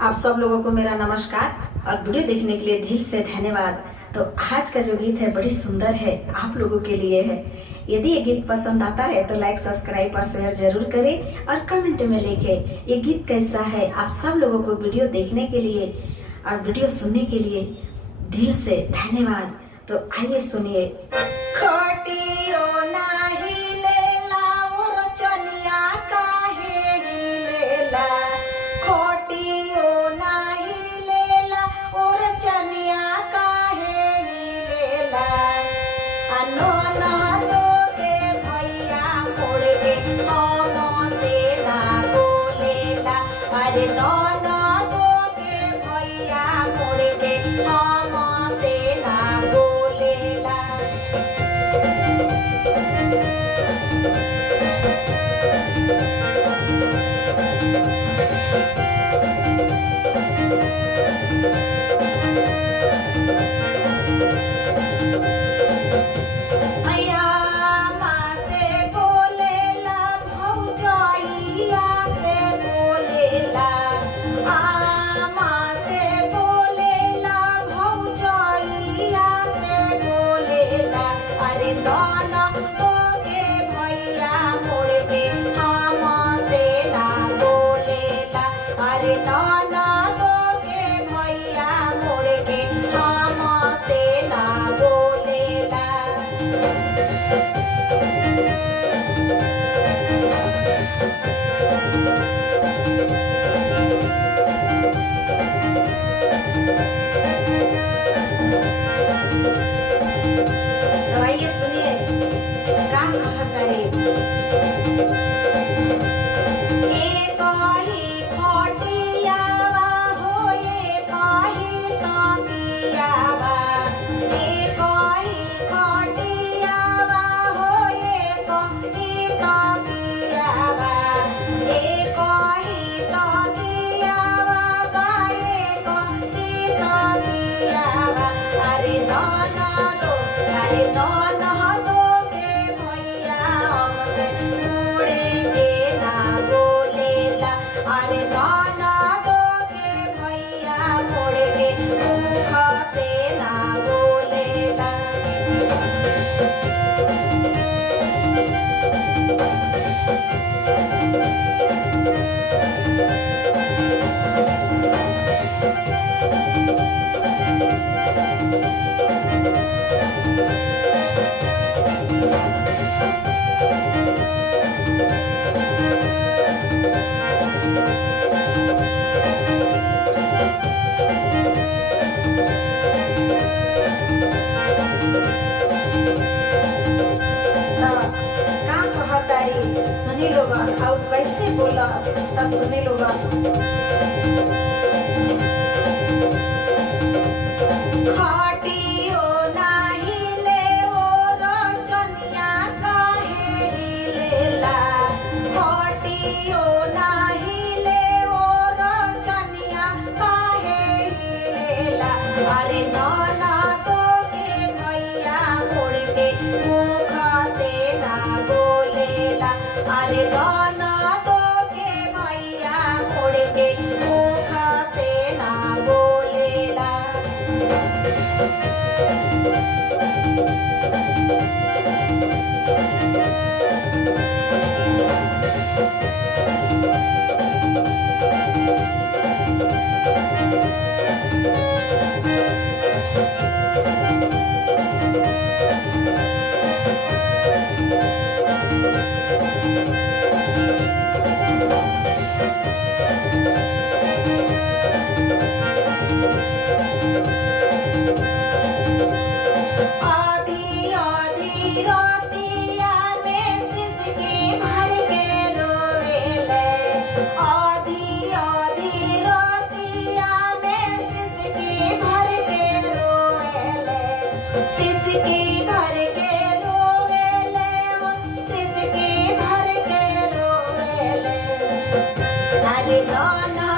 आप सब लोगों को मेरा नमस्कार और वीडियो देखने के लिए दिल से धन्यवाद। तो आज का जो गीत है बड़ी सुंदर है, आप लोगों के लिए है। यदि ये गीत पसंद आता है तो लाइक, सब्सक्राइब और शेयर जरूर करें और कमेंट में लिखे ये गीत कैसा है। आप सब लोगों को वीडियो देखने के लिए और वीडियो सुनने के लिए दिल से धन्यवाद। तो आइए सुनिए। खटियो नाही लेला और चनिया काहे लेला, खटियो नाही लेला और चनिया काहे लेला। अनो ना दो के भैया मोड़ के हम से ना बोलेला। अरे दोनों दो के भैया मोड़ के हम से ना बोलेला। सुनी लोगा और कैसे बोला तो सुनी लोगा। खटियो नाही ले और चनिया काहे लेला, खटियो नाही ले और चनिया काहे लेला। अरे नाना दो के भैया मोड़ के मुख से ना बोलेला। अरे गाना दो के भैया मोड़ के मुख से ना बोलेला। अरे गाना